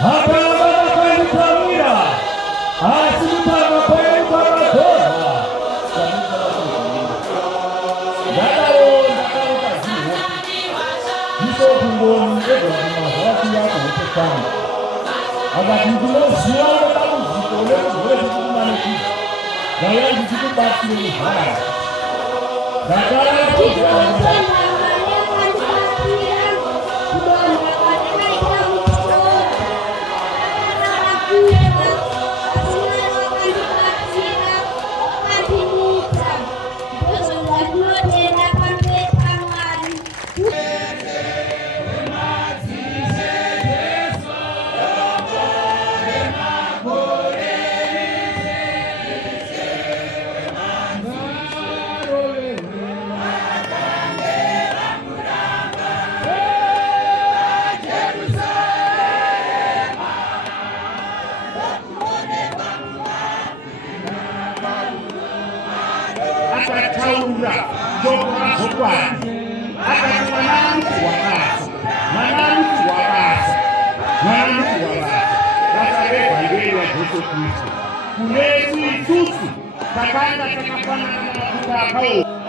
Mapema kwenda asimtaka kwenda doa. Ndao kazi. Hizo kungoni ndio mahali yako kutana. Abakuwa sio kama zikole zile kumani. Gaya hizi basi ni haya. Dada kwa Taura jokra zokwani akamanani wabasa nasare bangeli wa Yesu Kristo kulezi tutu takanda takapana na mafuta hao